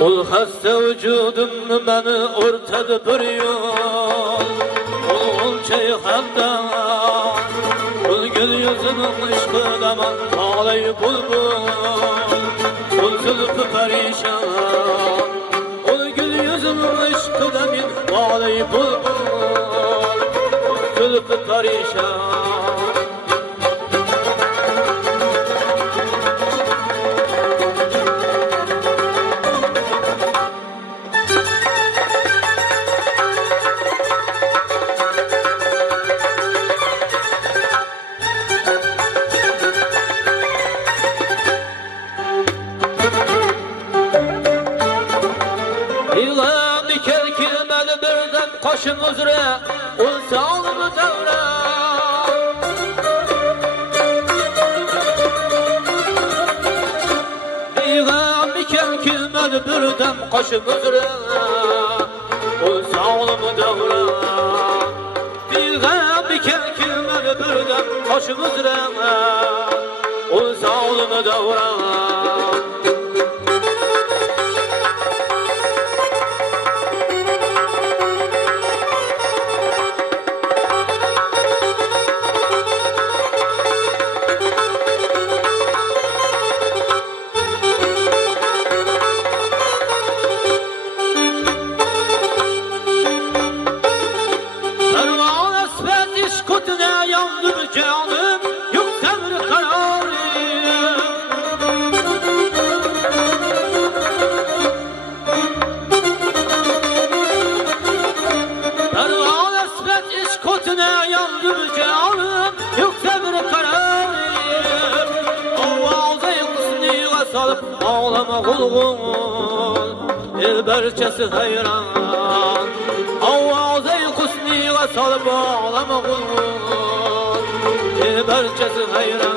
Ol hasta vücudumni beni o'rtada bir yo'l. Ol çayxandan ol gül yüzünün ishqidaman tolay bulbul. Ol zulfi perişan ol gül yüzünün ishqida men tolay bulbul. Zulfi perişan Kaşın üzere ol sağlığı devre. Beyğam iken kilmedi birden kaşın üzere ol sağlığı devre. Beyğam iken kilmedi birden kaşın üzere ol sağlığı devre. Canım yok sabır kararı. Pervan esmet iskotuna yandım canım yok sabır kararı. Avazı kısniyle salıp ağlama kulgun berçesi hayran. Avazı kısniyle salıp ağlama kulgun berçesi hayran.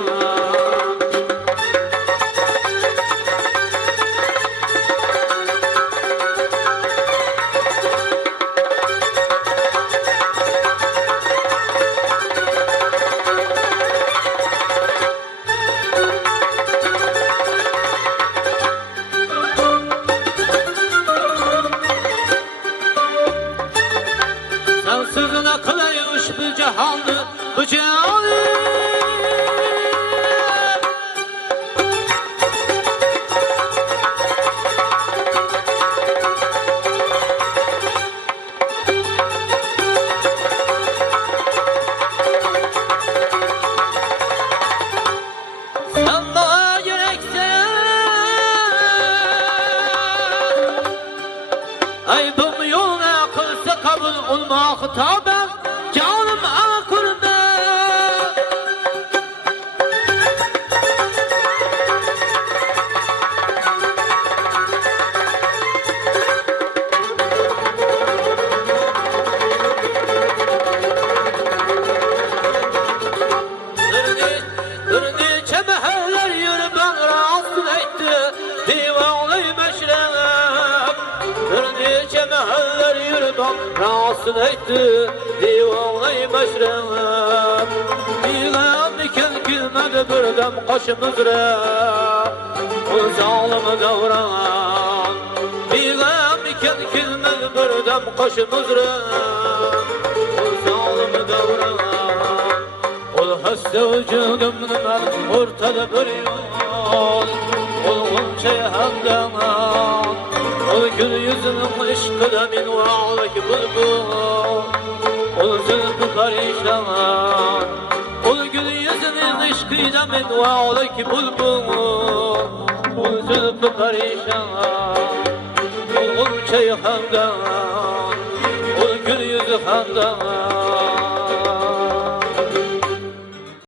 Sen sözüne kılaymış bir cihandı, bu cihanı. Ay bu yoluna kılsa kabul olmak tabi canım akırda. Bir neçe meheller yürü ben rahatsız etti divanlı meşrep. Bir neçe meheller yürü ben rahatsız etti divanlı meşrep. Beyğam iken kilmedi birden kaşım üzere o zalimi davran. Beyğam iken kilmedi birden kaşım üzere o zalimi davran. Ol hasta vücudumni ben o'rtada bir yo'l. Ol çayxandan ol gül yüzünün ishqida men va'laki bulbul. Ol zulfi perişan ol gül yüzünün ishqida men va'laki bulbul. Ol zulfi perişan ol çayxandan ol gül yüzü xandan